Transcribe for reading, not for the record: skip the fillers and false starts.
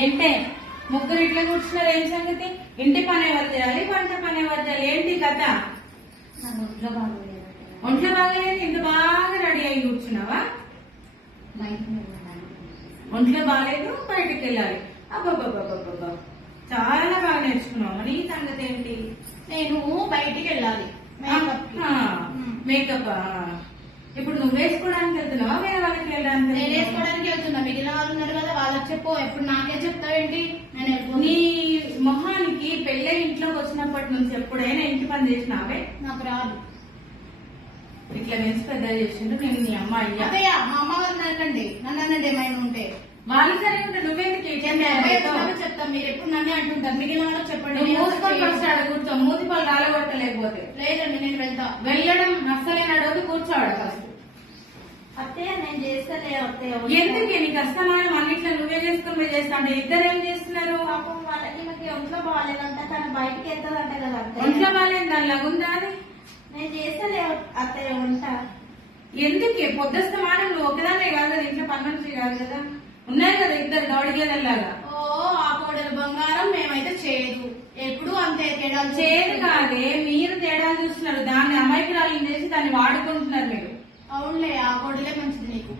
ఏంటే ముగ్గురు ఇట్లా కూర్చున్నారు? ఏం సంగతి? ఇంటి పని ఎవరు చేయాలి, వంట పని ఎవరు చేయాలి? ఏంటి కథ? ఒంట్లో బాగోలేదు. ఒంట్లో బాగలేదు, ఇంత బాగా రెడీ అయి కూర్చున్నావా? ఒంట్లో బాగాలేదు, బయటకు వెళ్ళాలి. అబ్బాబ్బాబ్బాబ్బా, చాలా బాగా నేర్చుకున్నావు. నీ సంగతి ఏంటి? నేను బయటికి వెళ్ళాలి. మేకప్ ఇప్పుడు నువ్వు వేసుకోవడానికి వెళ్తున్నావా, వేరే వాళ్ళకి వెళ్ళడానికి? నేను వేసుకోవడానికి వెళ్తున్నా. మిగిలిన వాళ్ళు ఉన్నారు కదా, వాళ్ళకి చెప్పు. ఎప్పుడు నాకే చెప్తావేంటి? నేను నీ మొహానికి పెళ్ళై ఇంట్లోకి వచ్చినప్పటి నుంచి ఎప్పుడైనా ఇంటి పని చేసినావే? నాకు రాదు. ఇట్లా పెంచి పెద్ద చేసిండు. నేను నీ అమ్మ అయ్యా. అయ్యా, మా అమ్మ వాళ్ళు అనండి, నన్ను అనండి ఏమైనా ఉంటే. వాళ్ళు సరే ఉంటే నువ్వేందుకు చెప్తాం. మీరు ఎప్పుడు నన్నే అంటుంటారు. మిగిలిన వాళ్ళకి చెప్పండి. మూతిపళ్ళు వచ్చాడు కూర్చో. మూతి పళ్ళు రాలగొట్టలేకపోతే లేదండి, నేను వెళ్తా. వెళ్ళడం నష్టలే నడవదు, కూర్చోవాడు ఫస్ట్. అత్తయ్య నేను చేస్తలే. అత్తయ్య ఎందుకే నీకు అస్తమానం అన్నిట్లో నువ్వే చేసుకుని చేస్తా అంటే ఇద్దరు ఏం చేస్తున్నారు? పాపం వాళ్ళకి నాకు ఒంట్లో బాగాలేదంట, కానీ బయటకి వెళ్తాదంట కదా అత్తయ్య. ఒంట్లో బాగాలేదు, దాని లాగుందా అది? నేను చేస్తలే అత్తయ్య వంట. ఎందుకే పొద్దుస్తమానం నువ్వు ఒకదానే కాదు కదా, ఇంట్లో పని మనిషి కాదు కదా, ఉన్నాయి కదా ఇద్దరు గౌడిగేదల్లాగా. ఓ ఆ కోడలు బంగారం, మేమైతే చేయదు. ఎప్పుడు అంతే తేడాలు. చేయదు కాదే, మీరు తేడాలు చూస్తున్నారు. దాన్ని అమాయకురాలు చేసి దాన్ని వాడుకుంటున్నారు మీరు. అవునులే, ఆ కోడలే మంచిది నీకు.